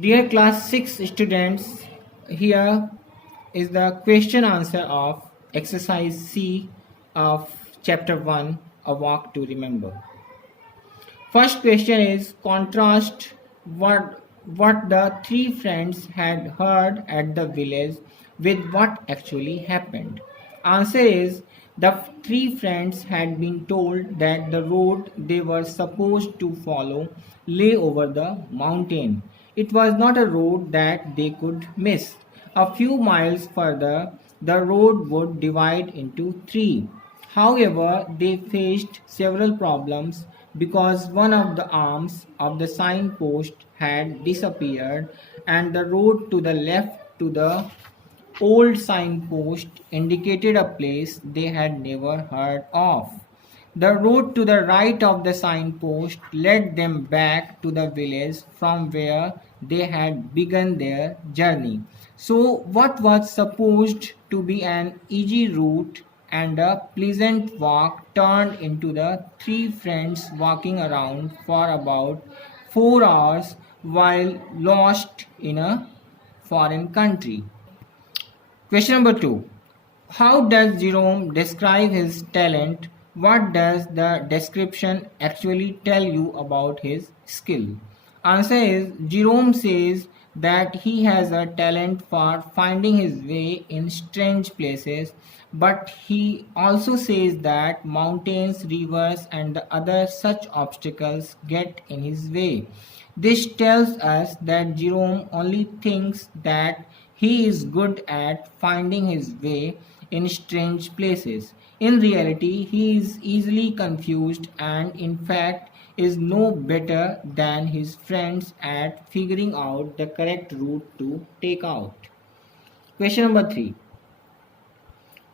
Dear class 6 students, here is the question answer of exercise C of chapter 1, A Walk to Remember. First question is contrast what the three friends had heard at the village with what actually happened. Answer is the three friends had been told that the road they were supposed to follow lay over the mountain. It was not a road that they could miss. A few miles further, the road would divide into three. However, they faced several problems because one of the arms of the signpost had disappeared and the road to the left to the old signpost indicated a place they had never heard of. The road to the right of the signpost led them back to the village from where they had begun their journey. So, what was supposed to be an easy route and a pleasant walk turned into the three friends walking around for about 4 hours while lost in a foreign country. Question number 2. How does Jerome describe his talent? What does the description actually tell you about his skill? Answer is Jerome says that he has a talent for finding his way in strange places, but he also says that mountains, rivers, and the other such obstacles get in his way. This tells us that Jerome only thinks that he is good at finding his way in strange places. In reality, he is easily confused and, in fact, is no better than his friends at figuring out the correct route to take out. Question number 3.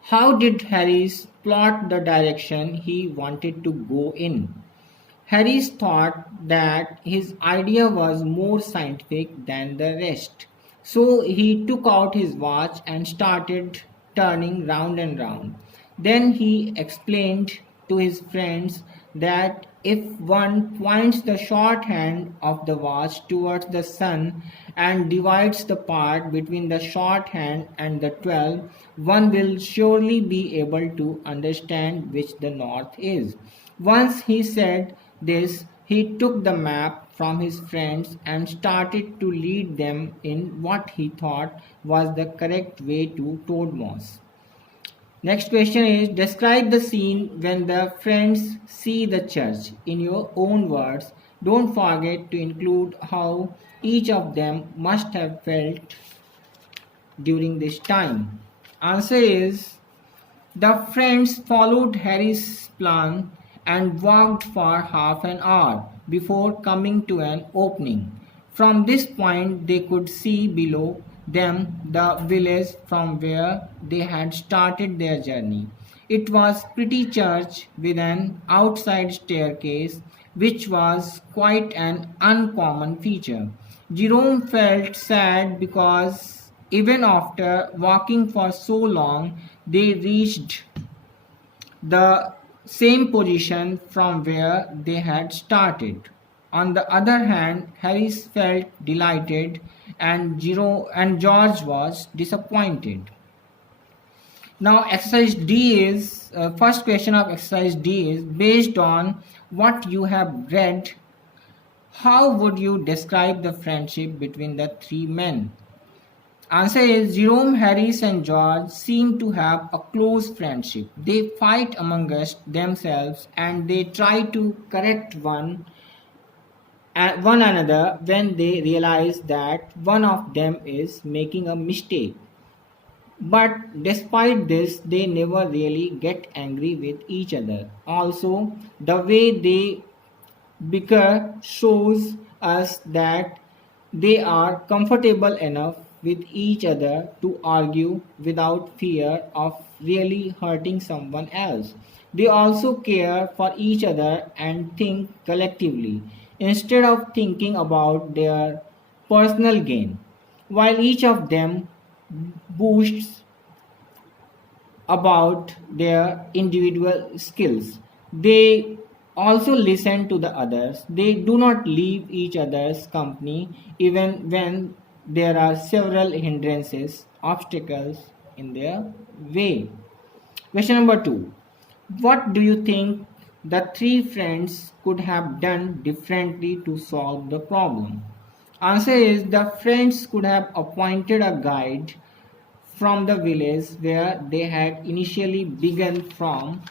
How did Harris plot the direction he wanted to go in? Harris thought that his idea was more scientific than the rest. So he took out his watch and started turning round and round. Then he explained to his friends that if one points the short hand of the watch towards the sun and divides the part between the short hand and the 12, one will surely be able to understand which the north is. Once he said this, he took the map from his friends and started to lead them in what he thought was the correct way to Toadmoss. Next question is describe the scene when the friends see the church in your own words. Don't forget to include how each of them must have felt during this time. Answer is the friends followed Harry's plan and walked for half an hour before coming to an opening. From this point, they could see below them the village from where they had started their journey. It was pretty church with an outside staircase, which was quite an uncommon feature. Jerome felt sad because even after walking for so long, they reached the same position from where they had started. On the other hand, Harris felt delighted and George was disappointed. Now, exercise D is first question of exercise D is based on what you have read. How would you describe the friendship between the three men? Answer is Jerome, Harris, and George seem to have a close friendship. They fight amongst themselves and they try to correct one another when they realize that one of them is making a mistake. But despite this, they never really get angry with each other. Also, the way they bicker shows us that they are comfortable enough with each other to argue without fear of really hurting someone else. They also care for each other and think collectively instead of thinking about their personal gain. While each of them boasts about their individual skills, they also listen to the others. They do not leave each other's company even when there are several hindrances, obstacles in their way. Question number two. What do you think the three friends could have done differently to solve the problem? Answer is the friends could have appointed a guide from the village where they had initially begun from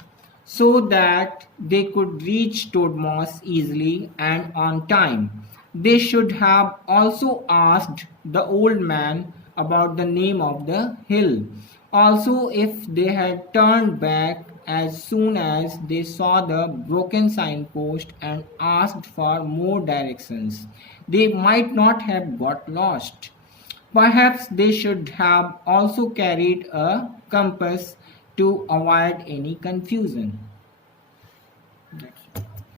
so that they could reach Todmos easily and on time. They should have also asked the old man about the name of the hill. Also, if they had turned back as soon as they saw the broken signpost and asked for more directions, they might not have got lost. Perhaps they should have also carried a compass to avoid any confusion.